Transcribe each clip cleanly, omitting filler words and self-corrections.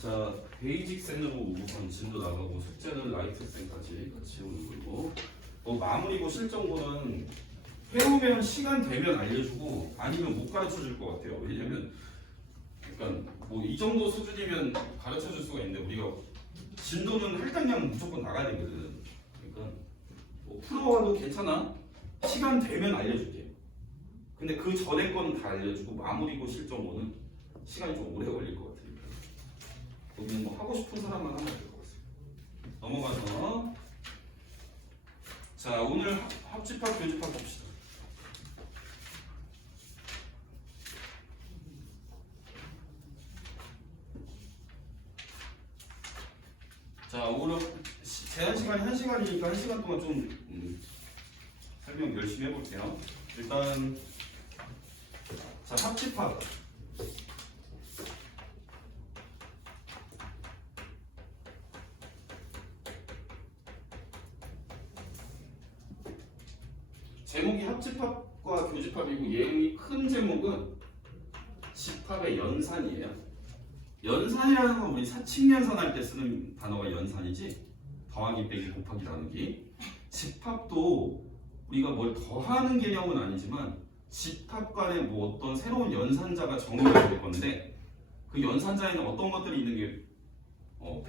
자, 베이직 쌤으로 우선 진도 나가고 숙제는 라이트 쌤까지 같이 오는 거고 마무리고 실전고는 해오면 시간 되면 알려주고 아니면 못 가르쳐 줄 것 같아요. 왜냐면 그러니까 뭐 이 정도 수준이면 가르쳐 줄 수가 있는데 우리가 진도는 할당량 무조건 나가야 되거든. 그러니까 뭐 풀어와도 괜찮아. 시간 되면 알려줄게. 근데 그 전에 거는 다 알려주고 마무리고 실전고는 시간이 좀 오래 걸릴 것 같아요. 거기는 뭐 하고 싶은 사람만 하면 될 것 같습니다. 넘어가서 자 오늘 합집합 교집합 봅시다. 자 오늘 제한 시간이 1시간이니까 1시간 동안 좀 설명 열심히 해볼게요. 일단 자 합집합 제목이 합집합과 교집합이고 얘의 큰 제목은 집합의 연산이에요. 연산이라는 건 우리 사칙연산 할 때 쓰는 단어가 연산이지 더하기 빼기 곱하기 나누기. 집합도 우리가 뭘 더하는 개념은 아니지만 집합 간에 뭐 어떤 새로운 연산자가 정의가 될 건데 그 연산자에는 어떤 것들이 있는 게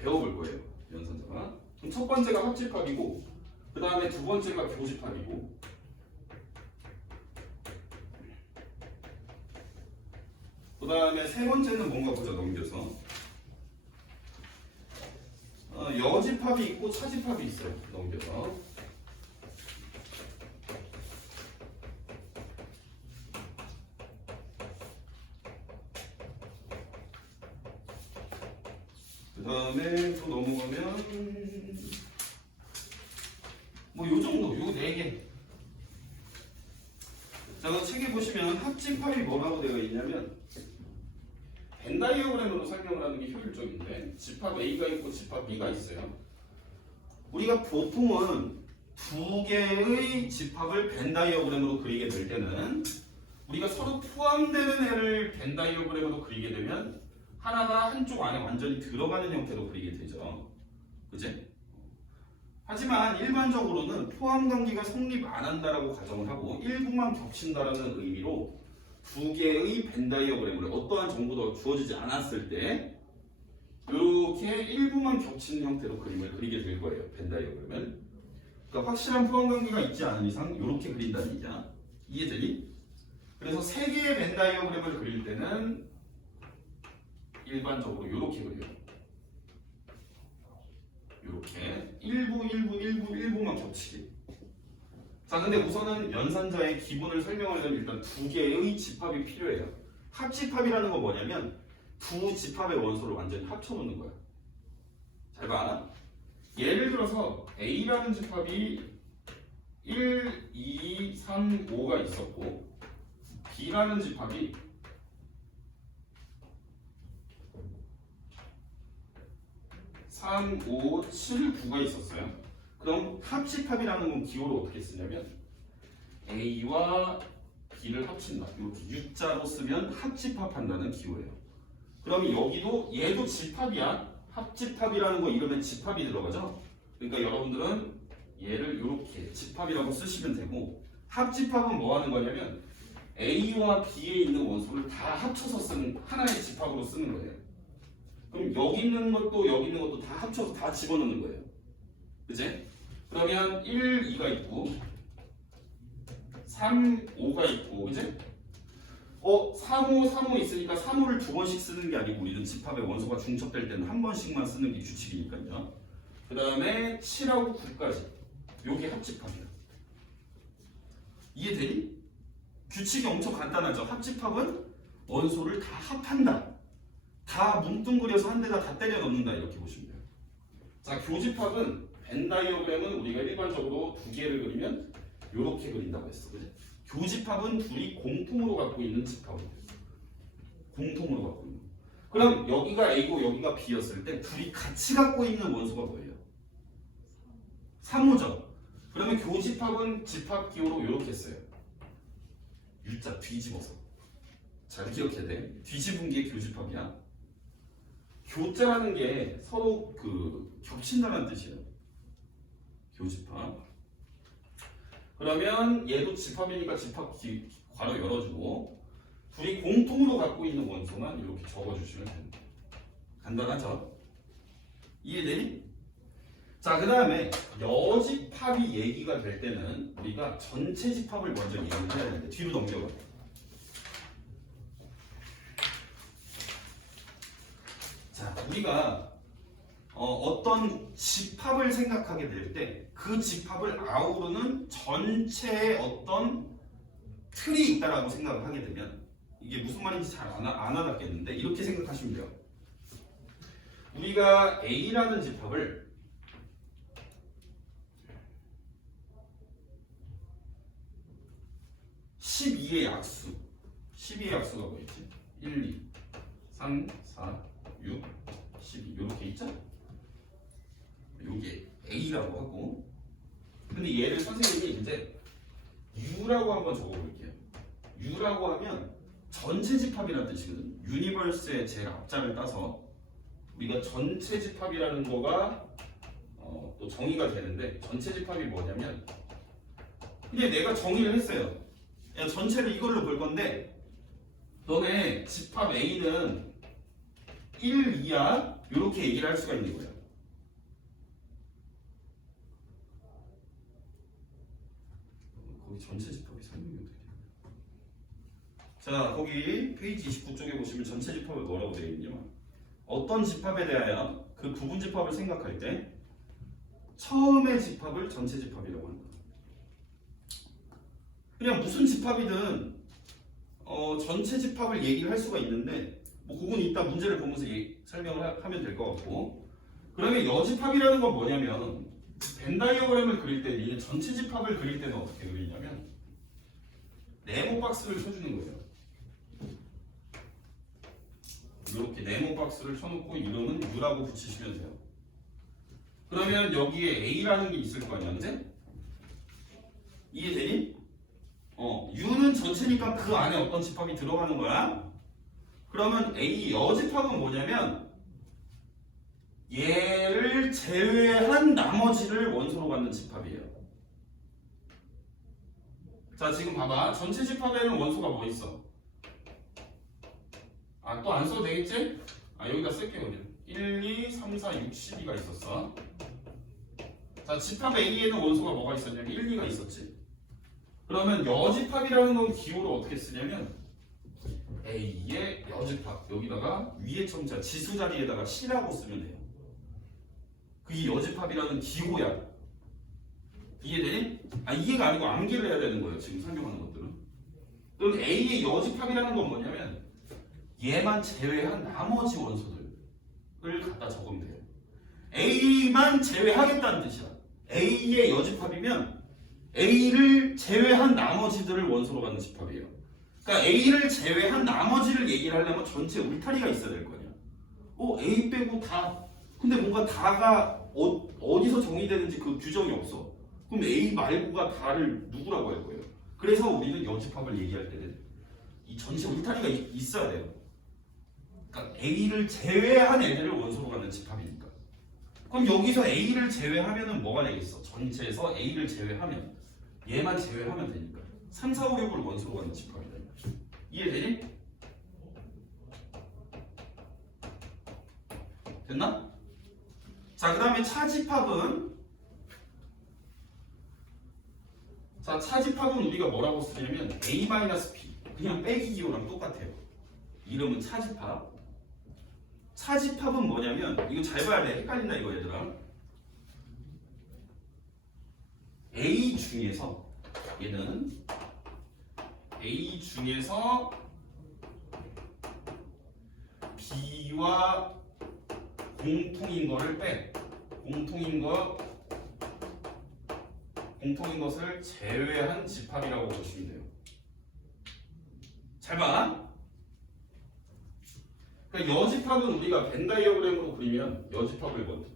배워볼 거예요. 연산자가. 그럼 첫 번째가 합집합이고 그 다음에 두 번째가 교집합이고 그 다음에 세 번째는 뭔가 보자 넘겨서 여집합이 있고 차집합이 있어요. 넘겨서 그 다음에 또 넘어가면 뭐 요 정도 요 4개. 자 책에 보시면 합집합이 뭐라고 되어 있냐면 벤 다이어그램으로 설명을 하는 게 효율적인데 집합 A가 있고 집합 B가 있어요. 우리가 보통은 두 개의 집합을 벤 다이어그램으로 그리게 될 때는 우리가 서로 포함되는 애를 벤 다이어그램으로 그리게 되면 하나가 한쪽 안에 완전히 들어가는 형태로 그리게 되죠. 그치? 하지만 일반적으로는 포함 관계가 성립 안 한다라고 가정을 하고 일부만 겹친다라는 의미로 두 개의 벤 다이어그램을 어떠한 정보도 주어지지 않았을 때 이렇게 일부만 겹치는 형태로 그림을 그리게 될 거예요. 벤 다이어그램은. 그러니까 확실한 포함 관계가 있지 않은 이상 이렇게 그린다는 얘기야. 이해되니? 그래서 세 개의 벤 다이어그램을 그릴 때는 일반적으로 이렇게 그려요. 이렇게 일부만 겹치게. 자, 근데 우선은 연산자의 기본을 설명하려면 일단 두 개의 집합이 필요해요. 합집합이라는 건 뭐냐면 두 집합의 원소를 완전히 합쳐놓는 거야. 잘 봐. 예를 들어서 A라는 집합이 1, 2, 3, 5가 있었고 B라는 집합이 3, 5, 7, 9가 있었어요. 그럼 합집합이라는 건 기호를 어떻게 쓰냐면 A와 B를 합친다. 이렇게 U자로 쓰면 합집합한다는 기호예요. 그럼 여기도 얘도 집합이야. 합집합이라는 거 이러면 집합이 들어가죠. 그러니까 여러분들은 얘를 이렇게 집합이라고 쓰시면 되고 합집합은 뭐 하는 거냐면 A와 B에 있는 원소를 다 합쳐서 쓰는 하나의 집합으로 쓰는 거예요. 그럼 여기 있는 것도 여기 있는 것도 다 합쳐서 다 집어넣는 거예요. 그치? 그러면 1, 2가 있고 3, 5가 있고 그치? 3, 5, 3, 5 있으니까 3, 5를 두 번씩 쓰는 게 아니고 우리는 집합의 원소가 중첩될 때는 한 번씩만 쓰는 게 규칙이니까요. 그 다음에 7하고 9까지 요게 합집합이야. 이해되니? 규칙이 엄청 간단하죠. 합집합은 원소를 다 합한다. 다 뭉뚱그려서 한 대다 다 때려 넣는다 이렇게 보시면 돼요. 자, 교집합은 벤 다이어그램은 우리가 일반적으로 두 개를 그리면 이렇게 그린다고 했어. 그지? 교집합은 둘이 공통으로 갖고 있는 집합이에요. 공통으로 갖고 있는. 그럼 여기가 A고 여기가 B였을 때 둘이 같이 갖고 있는 원소가 뭐예요? 3호죠. 그러면 교집합은 집합 기호로 이렇게 써요. U자 뒤집어서. 잘 기억해야 돼. 뒤집은 게 교집합이야. 교자라는 게 서로 그 겹친다는 뜻이에요. 교집합. 그러면 얘도 집합이니까 집합 괄호 열어주고 둘이 공통으로 갖고 있는 원소만 이렇게 적어주시면 됩니다. 간단하죠? 이해되니? 자, 그 다음에 여집합이 얘기가 될 때는 우리가 전체 집합을 먼저 얘기를 해야 되는데 뒤로 넘겨가. 자, 우리가 어떤 집합을 생각하게 될 때 그 집합을 아우르는 전체의 어떤 틀이 있다라고 생각을 하게 되면 이게 무슨 말인지 잘 안 와닿겠는데 이렇게 생각하시면 돼요. 우리가 A라는 집합을 12의 약수 12의 약수가 뭐였지? 1, 2, 3, 4, 6, 12 이렇게 있죠? 이게 A라고 하고 근데 얘를 선생님이 이제 U라고 한번 적어볼게요. U라고 하면 전체 집합이라는 뜻이거든요. 유니버스의 제일 앞자를 따서 우리가 전체 집합이라는 거가 또 정의가 되는데 전체 집합이 뭐냐면 근데 내가 정의를 했어요. 야, 전체를 이걸로 볼 건데 너네 집합 A는 1, 2야 이렇게 얘기를 할 수가 있는 거예요. 거기 전체 집합이 설명이 어떻게 되냐. 자, 거기 페이지 29쪽에 보시면 전체 집합이 뭐라고 되어 있냐면 어떤 집합에 대하여 그 부분 집합을 생각할 때 처음의 집합을 전체 집합이라고 합니다. 그냥 무슨 집합이든 전체 집합을 얘기를 할 수가 있는데 뭐 그건 이따 문제를 보면서 설명을 하면 될 것 같고 그러면 여집합이라는 건 뭐냐면 벤 다이어그램을 그릴 때 얘는 전체 집합을 그릴 때는 어떻게 그리냐면 네모 박스를 쳐주는 거예요. 이렇게 네모 박스를 쳐놓고 이름은 U라고 붙이시면 돼요. 그러면 여기에 A라는 게 있을 거 아니야, 그치? 이해되니? U는 전체니까 그 안에 어떤 집합이 들어가는 거야. 그러면 A 여집합은 뭐냐면 얘를 제외한 나머지를 원소로 갖는 집합이에요. 자, 지금 봐봐. 전체 집합에는 원소가 뭐 있어? 아, 또 안 써도 되겠지? 아, 여기다 쓸게 그냥. 1, 2, 3, 4, 6, 12가 있었어. 자, 집합 A에는 원소가 뭐가 있었냐면 1, 2가 있었지. 그러면 여집합이라는 건 기호를 어떻게 쓰냐면 A의 여집합 여기다가 위에 첨자 지수 자리에다가 C라고 쓰면 돼요. 그게 여집합이라는 기호야. 이해되니? 아, 이해가 아니고 암기를 해야 되는 거예요. 지금 설명하는 것들은. 그럼 A의 여집합이라는 건 뭐냐면 얘만 제외한 나머지 원소들을 갖다 적으면 돼요. A만 제외하겠다는 뜻이야. A의 여집합이면 A를 제외한 나머지들을 원소로 갖는 집합이에요. 그러니까 A를 제외한 나머지를 얘기를 하려면 전체 울타리가 있어야 될 거 아니야. A 빼고 다. 근데 뭔가 다가 어디서 정의되는지 그 규정이 없어. 그럼 A 말고가 다를 누구라고 할 거예요. 그래서 우리는 여집합을 얘기할 때는 이 전체 울타리가 있어야 돼요. 그러니까 A를 제외한 애들을 원소로 갖는 집합이니까. 그럼 여기서 A를 제외하면은 뭐가 되겠어? 전체에서 A를 제외하면 얘만 제외하면 되니까 3, 4, 5, 6을 원소로 갖는 집합이다. 이해되니? 됐나? 자, 그 다음에 차집합은 차집합은 우리가 뭐라고 쓰냐면 A-P 그냥 빼기 기호랑 똑같아요. 이름은 차집합. 차집합은 뭐냐면 이거 잘 봐야 돼. 헷갈린다 이거 얘들아. A 중에서 얘는 A 중에서 B와 공통인 거를 빼. 공통인 것을 제외한 집합이라고 보시면 돼요. 잘 봐. 그러니까 여집합은 우리가 벤 다이어그램으로 그리면 여집합을 먼저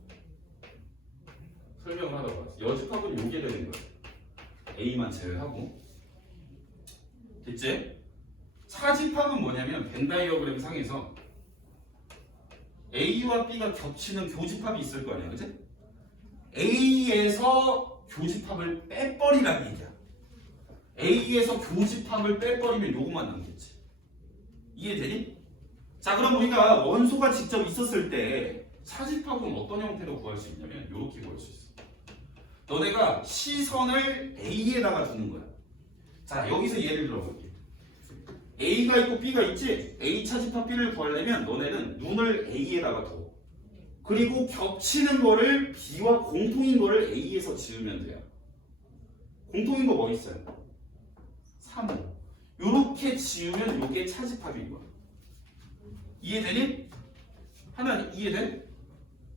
설명을 하다가 여집합은 요게 되는 거예요. A만 제외하고. 됐지? 차집합은 뭐냐면 벤 다이어그램 상에서 A와 B가 겹치는 교집합이 있을 거 아니야, 그치? A에서 교집합을 빼버리라는 얘기야. A에서 교집합을 빼버리면 요거만 남겠지. 이해되니? 자, 그럼 우리가 원소가 직접 있었을 때 차집합은 어떤 형태로 구할 수 있냐면 이렇게 구할 수 있어. 너네가 시선을 A에다가 두는 거야. 자, 여기서 예를 들어볼게. A가 있고 B가 있지? A 차집합 B를 구하려면 너네는 눈을 A에다가 둬. 그리고 겹치는 거를 B와 공통인 거를 A에서 지으면 돼요. 공통인 거 뭐 있어요? 3호. 요렇게 지으면 요게 차집합인 거야. 이해되니? 하나 이해돼?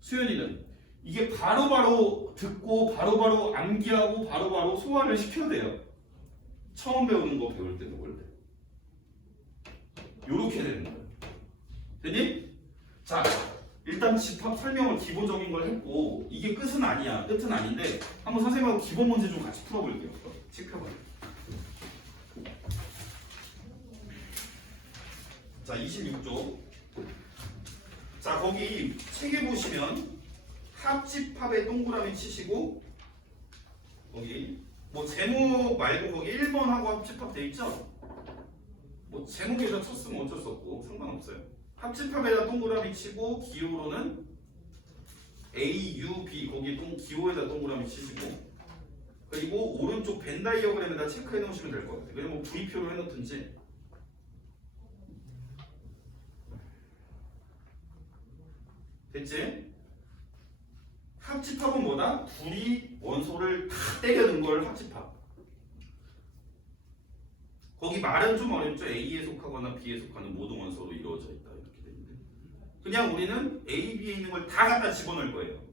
수연이는 이게 바로바로 듣고 바로바로 암기하고 바로바로 소화를 시켜야 돼요. 처음 배우는 거 배울 때도 원래 요렇게 되는 거예요. 되니? 자, 일단 집합 설명을 기본적인 걸 했고 이게 끝은 아니야. 끝은 아닌데 한번 선생님하고 기본 문제 좀 같이 풀어볼게요. 체크해봐요. 자, 26쪽. 자, 거기 책에 보시면 합집합에 동그라미 치시고 거기 뭐 제목 말고 거기 1번하고 합집합 돼 있죠? 뭐 제목에다 쳤으면 어쩔 수 없고 상관없어요. 합집합에다 동그라미 치고 기호로는 A, U, B 거기 기호에다 동그라미 치시고 그리고 오른쪽 벤 다이어그램에다 체크해 놓으시면 될 것 같아요. 그리고 뭐 V표로 해놓든지. 됐지? 합집합은 뭐다? 둘이 원소를 다 때려 넣은 걸 합집합. 거기 말은 좀 어렵죠. A에 속하거나 B에 속하는 모든 원소로 이루어져 있다 이렇게 되는데 그냥 우리는 A, B에 있는 걸 다 갖다 집어넣을 거예요.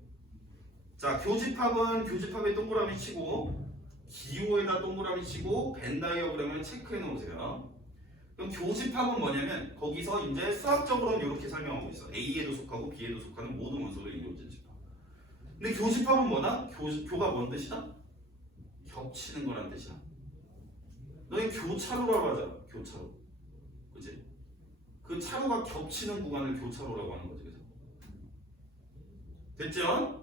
자, 교집합은 교집합에 동그라미 치고 기호에다 동그라미 치고 벤 다이어그램을 체크해 놓으세요. 그럼 교집합은 뭐냐면 거기서 이제 수학적으로는 이렇게 설명하고 있어. A에도 속하고 B에도 속하는 모든 원소로 이루어진 집합. 근데 교집합은 뭐다? 교가 뭔 뜻이다? 겹치는 거란 뜻이야. 너희 교차로라고 하잖아. 교차로. 그치? 그 차로가 겹치는 구간을 교차로라고 하는 거지. 그치? 됐죠?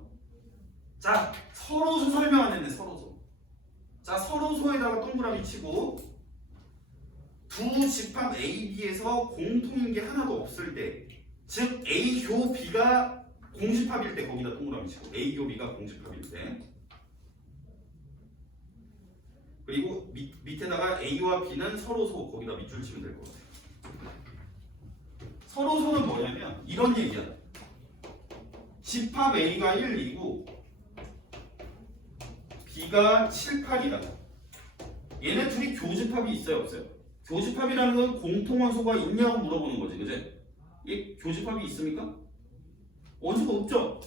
자, 서로소 설명 안 했네. 서로소. 자, 서로소에다가 동그라미 치고 두 집합 A, B에서 공통인 게 하나도 없을 때, 즉 A 교 B가 공집합일 때 거기다 동그라미 치고 A 교 B가 공집합일 때, 그리고 밑에다가 A와 B는 서로소 거기다 밑줄 치면 될 것 같아요. 서로소는 뭐냐면 이런 얘기야. 집합 A가 1, 2고 B가 7, 8이야. 얘네 둘이 교집합이 있어요, 없어요? 교집합이라는 건 공통원소가 있냐고 물어보는 거지, 그제? 이 교집합이 있습니까? 원소가 없죠?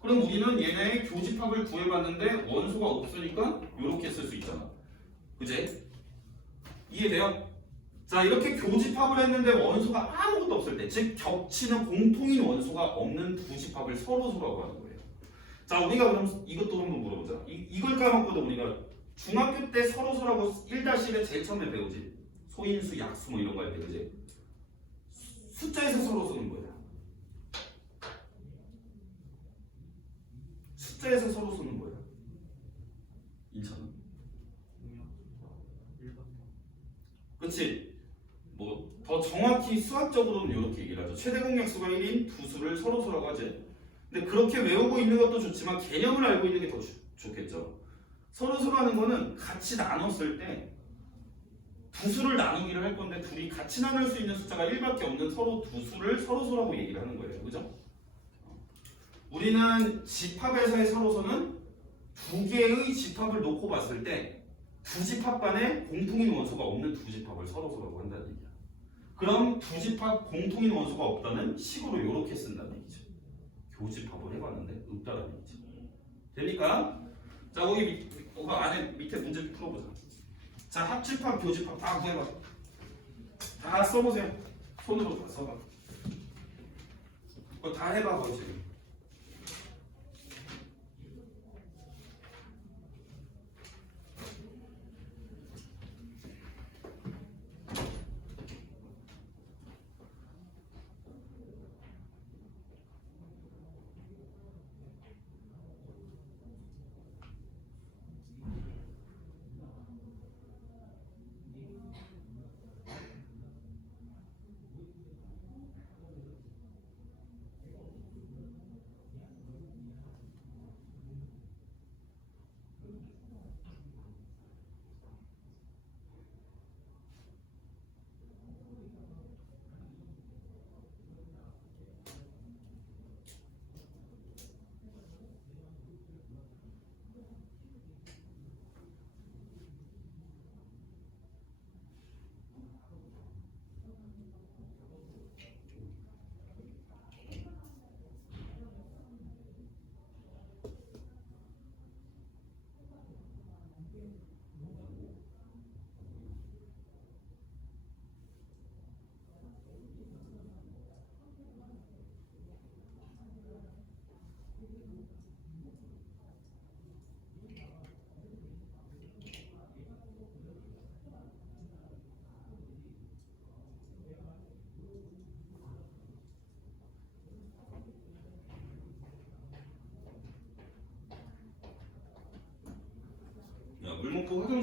그럼 우리는 얘네의 교집합을 구해봤는데 원소가 없으니까 이렇게 쓸 수 있잖아. 그제? 이해돼요? 자, 이렇게 교집합을 했는데 원소가 아무것도 없을 때, 즉 겹치는 공통인 원소가 없는 두 집합을 서로소라고 하는 거예요. 자, 우리가 그럼 이것도 한번 물어보자. 이걸 까먹고도 우리가 중학교 때 서로소라고 1-1에 제일 처음에 배우지. 소인수, 약수 뭐 이런 거 할 때, 그지? 숫자에서 서로소는 뭐야? 숫자에서 서로소는 뭐야? 인천은? 그치? 뭐 더 정확히 수학적으로는 이렇게 얘기를 하죠. 최대 공약수가 1인 두 수를 서로소라고 하지. 근데 그렇게 외우고 있는 것도 좋지만 개념을 알고 있는 게 더 좋겠죠. 서로소라는 거는 같이 나눴을 때 두 수를 나누기를 할 건데 둘이 같이 나눌 수 있는 숫자가 1밖에 없는 서로 두 수를 서로소라고 얘기를 하는 거예요. 그죠? 우리는 집합에서의 서로소는 두 개의 집합을 놓고 봤을 때 두 집합 간에 공통인 원소가 없는 두 집합을 서로소라고 한다는 얘기야. 그럼 두 집합 공통인 원소가 없다는 식으로 이렇게 쓴다는 얘기죠. 교집합을 해봤는데 없다는 얘기죠. 되니까 자, 거기 안에 밑에 문제 풀어보자. 자, 합집합, 교집합 다 구해봐. 다 써보세요. 손으로 다 써봐. 그거 다 해봐, 그거 지금.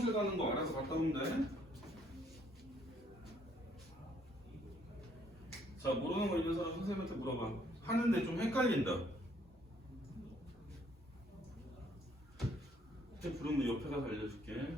화장실 가는 거 알아서 갔다 오면 돼. 자, 모르는 거 있는 사람 선생님한테 물어봐. 하는데 좀 헷갈린다. 그때 부르면 옆에 가서 알려줄게.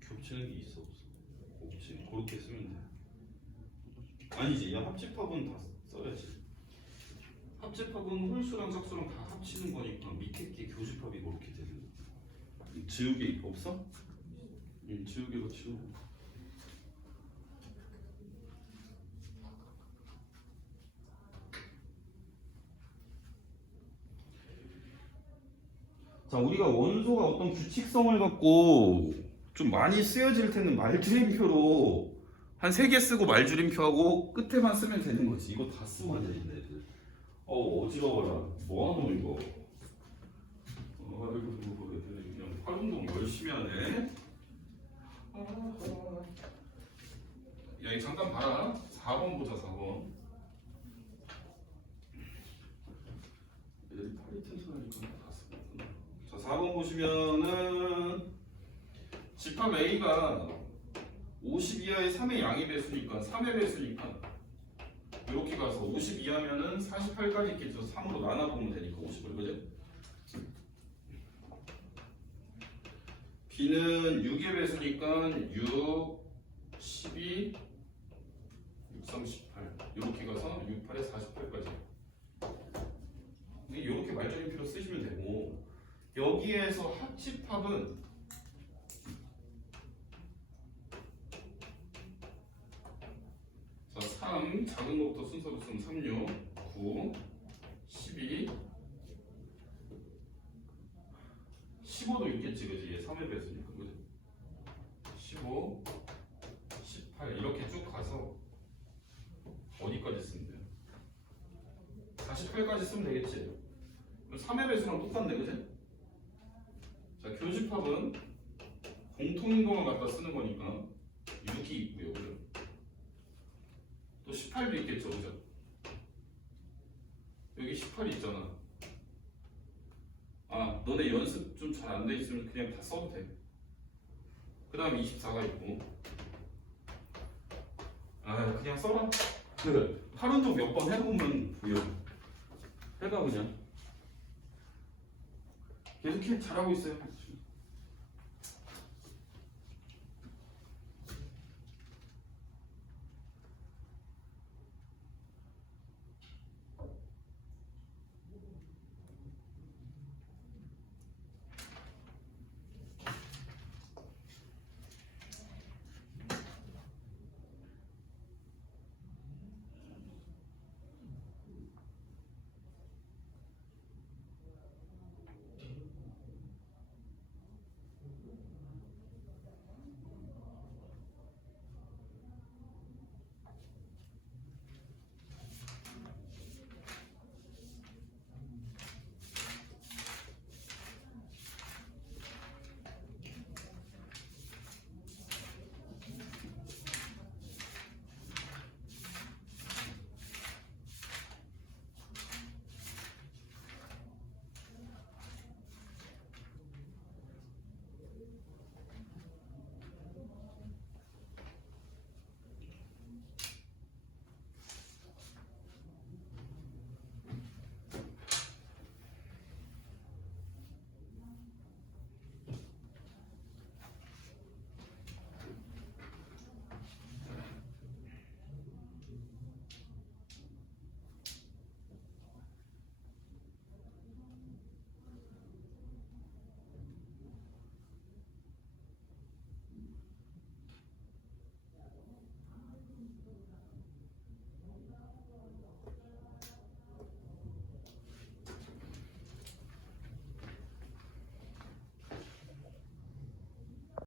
겹치는 게 있어 없어? 없지. 그렇게 쓰면 돼. 아니지. 야, 합집합은 다 써야지. 합집합은 홀수랑 짝수랑 다 합치는 거니까 밑에 게 교집합이 그렇게 되는 거야. 지우개 없어? 응, 지우개로 치우고. 자, 우리가 원소가 어떤 규칙성을 갖고 좀 많이 쓰여질 때는 말줄임표로 한 3개 쓰고 말줄임표하고 끝에만 쓰면 되는 거지. 이거 다 쓰면 안 되는데 애들. 어지러워라. 뭐하노 이거. 아이고 애들 그냥 활운동 열심히 하네. 야, 이 잠깐 봐라. 4번 보자. 4번. 애들이 팔이 튼튼하니까 다 쓰겠구나. 자, 4번 보시면은 집합 A가 50 이하의 3의 양의 배수니까 3의 배수니까 이렇게 가서 50 이하면은 48까지 있겠죠. 3으로 나눠보면 되니까 50을. 그죠? B는 6의 배수니까 6, 12, 6, 3, 18 이렇게 가서 6, 8에 48까지. 이렇게 말줄임표로 쓰시면 되고, 여기에서 합집합은 자, 3 작은 것부터 순서로 쓰면 3, 6, 9, 12, 15도 있겠지, 그지? 얘 3의 배수니까, 그지? 15, 18 이렇게 쭉 가서 어디까지 쓰면 돼요? 48까지 쓰면 되겠지? 3의 배수랑 똑같네, 그지? 자, 교집합은 공통인 것만 갖다 쓰는 거니까 6이 있고요, 그죠? 또 18도 있겠죠, 그죠? 여기 18이 있잖아. 아, 너네 연습 좀 잘 안 돼 있으면 그냥 다 써도 돼. 그 다음에 24가 있고. 아, 그냥 써라. 그 활운동 몇 번 해보면 보여. 해봐 그냥. 계속 잘하고 있어요.